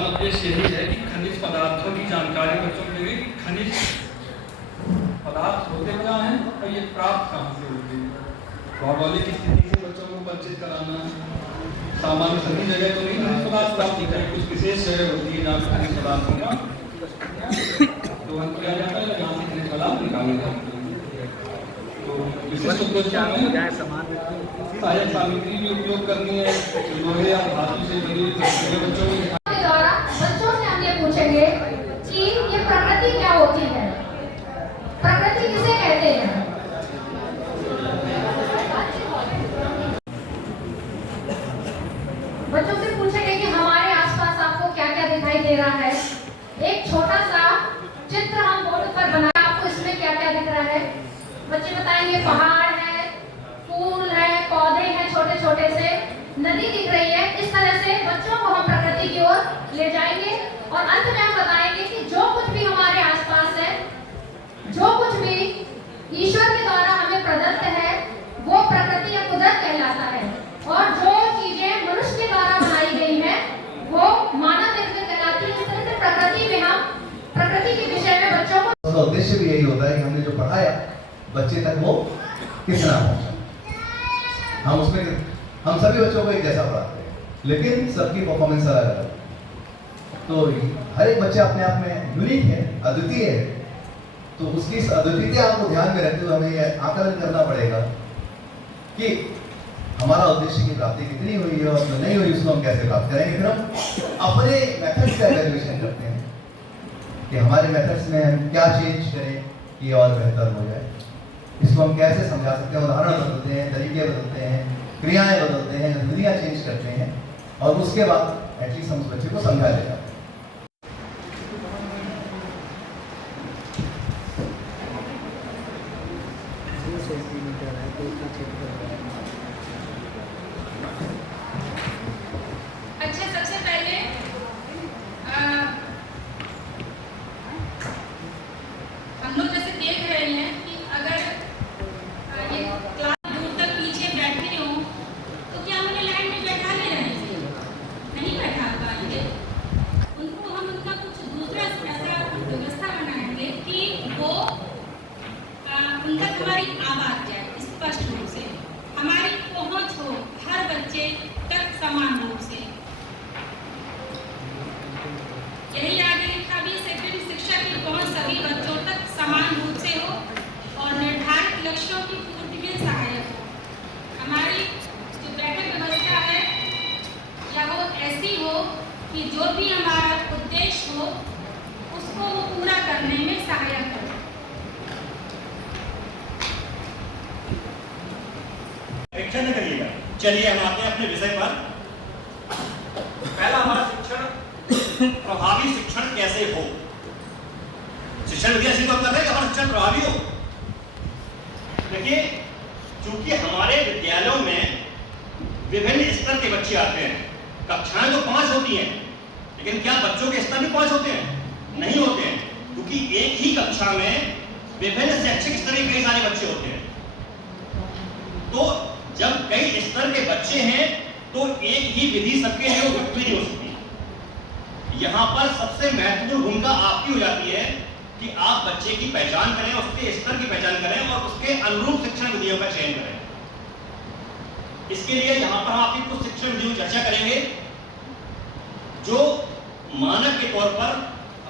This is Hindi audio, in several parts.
प्रधान उद्देश्य यही है कि खनिज पदार्थों की जानकारी बच्चों को देगी। खनिज पदार्थ होते क्या हैं और ये प्राप्त कहाँ से होते हैं, भौगोलिक स्थिति से बच्चों को परिचित कराना। सामान्य सभी जगह तो नहीं खनिज पदार्थ प्राप्त होते हैं, कुछ विशेष जगह होती है जहाँ पे खनिज पदार्थों का दोहन किया जाता है, जहाँ से खनिज पदार्थ निकाले जाते हैं। तो विशेष उद्देश्यों में सहायक सामग्री भी उपयोग करनी है, लोहे या धातु से बनी हुई तस्वीरें बच्चों को द्वारा बच्चों से हम ये पूछेंगे कि ये प्रकृति क्या होती है, प्रकृति किसे कहते हैं। बच्चों से पूछेंगे कि हमारे आसपास आपको क्या क्या दिखाई दे रहा है। एक छोटा सा चित्र हम बोर्ड पर बनाए, आपको इसमें क्या क्या दिख रहा है। बच्चे बताएंगे पहाड़ है, फूल है, पौधे हैं छोटे छोटे से, नदी दिख रही है। इस तरह से बच्चों को हम प्रकृति की ओर ले जाएंगे और अंत में हम बताएंगे कि जो कुछ भी हमारे आसपास है, जो कुछ भी ईश्वर के द्वारा हमें प्रदत्त है, वो प्रकृति या कुदरत कहलाता है। और जो चीजें मनुष्य के द्वारा बनाई गई है वो मानव निर्मित कहलाती है। इस तरह से प्रकृति में हम प्रकृति के विषय में बच्चों को उद्देश्य भी यही होता है कि हमने जो पढ़ाया बच्चे तक वो कितना पहुंचा। हम उसमें हम सभी बच्चों को एक जैसा पढ़ाते हैं, लेकिन सबकी परफॉर्मेंस अलग अलग। तो हर एक बच्चा अपने आप में यूनिक है, अद्वितीय है। तो उसकी इस अद्वितीयता को ध्यान में रखते हुए हमें यह आकलन करना पड़ेगा कि हमारा उद्देश्य की प्राप्ति कितनी हुई है और जो नहीं हुई उसको हम कैसे प्राप्त करेंगे। फिर हम अपने मेथड्स का एवेल्युएशन करते हैं कि हमारे मेथड्स में हम क्या चेंज करें कि और बेहतर हो जाए। इसको हम कैसे समझा सकते हैं, उदाहरण बदलते हैं, तरीके बदलते हैं, क्रियाएं बदलते हैं, गतिविधियां चेंज करते हैं और उसके बाद एटलीस्ट हम उस बच्चे को समझा देगा। अच्छा, सबसे पहले हम लोग जैसे देख रहे हैं कि अगर ये क्लास दूर तक पीछे बैठे हो तो क्या उन्हें लाइन में बैठा ले रहे हैं? नहीं बैठा पाएंगे। उनको हम उनका कुछ दूसरा ऐसा व्यवस्था बनाएंगे कि वो उन तक हमारी आवाज़ जाए स्पष्ट रूप से, हमारी पहुंच हो हर बच्चे तक समान रूप से। यही आगे लिखा भी सेकंड शिक्षा की पहुंच सभी बच्चों तक समान रूप से हो और निर्धारित लक्ष्यों की पूर्ति में सहायक हो। हमारी जो बैठक व्यवस्था है या वो ऐसी हो कि जो भी हमारा उद्देश्य हो उसको वो पूरा करने में सहायक हो। परीक्षा न करिएगा। चलिए हम आते हैं अपने विषय पर। पहला हमारा शिक्षण, प्रभावी शिक्षण कैसे हो। शिक्षण विधि ऐसी बात कर रहे हैं कि हमारा शिक्षण प्रभावी हो। देखिए, चूंकि हमारे विद्यालयों में विभिन्न स्तर के बच्चे आते हैं, कक्षाएं तो 5 होती हैं, लेकिन क्या बच्चों के स्तर भी 5 होते हैं? नहीं होते हैं, क्योंकि एक ही कक्षा में विभिन्न शैक्षिक स्तर के कई सारे बच्चे होते हैं। तो जब कई स्तर के बच्चे हैं तो एक ही विधि सबके लिए उपयुक्त नहीं हो सकती। यहाँ पर सबसे महत्वपूर्ण भूमिका आपकी हो जाती है कि आप बच्चे की पहचान करें, उसके स्तर की पहचान करें और उसके अनुरूप शिक्षण विधियों का चयन करें। इसके लिए यहाँ पर हम आपकी कुछ शिक्षण विधियों की चर्चा करेंगे जो मानक के तौर पर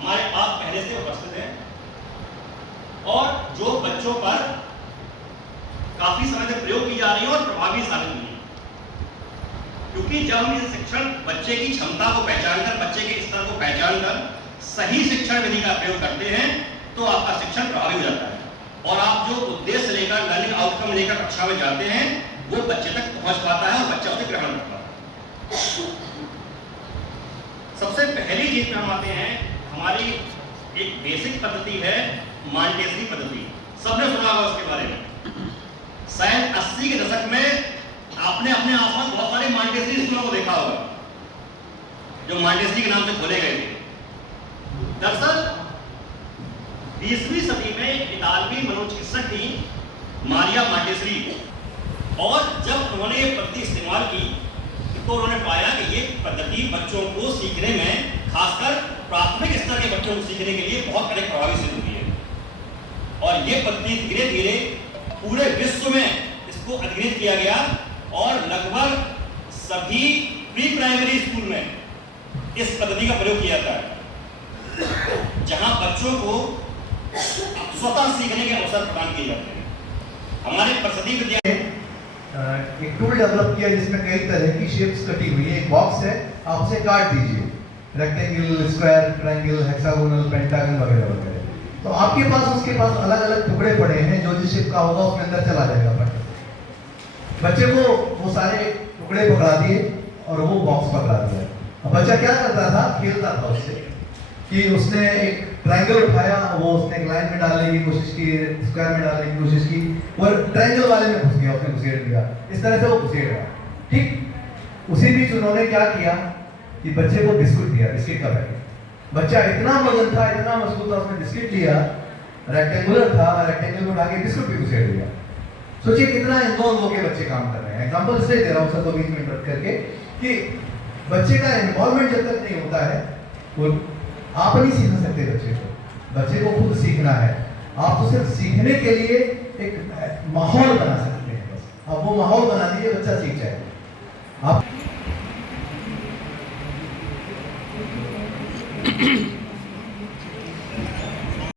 हमारे पास पहले से उपस्थित है और जो बच्चों पर काफी समय से प्रयोग की जा रही है और प्रभावी साबित हुई है। क्योंकि जब हम इस शिक्षण बच्चे की क्षमता को पहचान कर, बच्चे के स्तर को पहचान कर सही शिक्षण विधि का प्रयोग करते हैं तो आपका शिक्षण प्रभावी हो जाता है और आप जो उद्देश्य लेकर, लर्निंग आउटकम लेकर कक्षा में जाते हैं वो बच्चे तक पहुंच पाता है और बच्चा उसे ग्रहण करता है। सबसे पहली चीज में हम आते हैं, हमारी एक बेसिक पद्धति है मॉन्टेसरी पद्धति। सबने सुना होगा उसके बारे में। शायद 80 के दशक में आपने अपने आसपास बहुत सारे मॉन्टेसरी स्कूलों को देखा होगा जो मॉन्टेसरी के नाम से खोले गए थे। दरअसल 20वीं सदी में एक इतालवी मनोचिकित्सक थी मारिया मॉन्टेसरी, और जब उन्होंने ये पद्धति इस्तेमाल की तो उन्होंने पाया कि ये पद्धति बच्चों को सीखने में खासकर प्राथमिक स्तर के बच्चों को सीखने के लिए बहुत अधिक प्रभावी सिद्ध हुई है। और ये पद्धति धीरे धीरे पूरे विश्व में इसको अधिकृत किया गया और लगभग सभी प्री प्राइमरी स्कूल में इस पद्धति का प्रयोग किया जाता है, जहां बच्चों को स्वतः सीखने के अवसर प्रदान किए जाते हैं। हमारे प्रसिद्धि विद्यालय एक टूल डेवलप किया जिसमें कई तरह की शेप्स कटी हुई है। एक बॉक्स है, आप उसे काट दीजिए, rectangle, square, triangle, hexagonal, pentagon वगैरह वगैरह। तो आपके पास उसके पास अलग अलग टुकड़े पड़े हैं, जो जिस शेप का होगा उसके अंदर चला जाएगा बच्चा। बच्चे को वो सारे टुकड़े पकड़ा दिए और वो बॉक्स पकड़ा दिया। अब बच्चा क्या करता था, खेलता था उससे, कि उसने एक ट्रायंगल उठाया, वो उसने एक लाइन में डालने की कोशिश की, स्क्वायर में डालने की कोशिश की, और ट्रायंगल वाले में घुस गया, उसने घुसेड़ दिया। इस तरह से वो घुसेड़ रहा। ठीक उसी बीच उन्होंने क्या किया कि बच्चे को बिस्कुट दिया, बिस्किट का पैकेट। बच्चा इतना मगन था, इतना मजबूत था, उसने बिस्किट लिया, रेक्टेंगुलर था, रेक्टेंगल में उठा के बिस्कुट भी घुसेड़ दिया। सोचिए कितना इन्वॉल्व होकर बच्चे काम कर रहे हैं। एग्जाम्पल इसलिए दे रहा हूँ सर, तो 20 मिनट रख करके, कि बच्चे का इन्वॉल्वमेंट जब तक नहीं होता है, वो आप नहीं सीख सकते बच्चे को। बच्चे को खुद सीखना है। आप तो सिर्फ सीखने के लिए एक माहौल बना सकते हैं बस। अब वो माहौल बना दीजिए, बच्चा सीख जाएगा। आप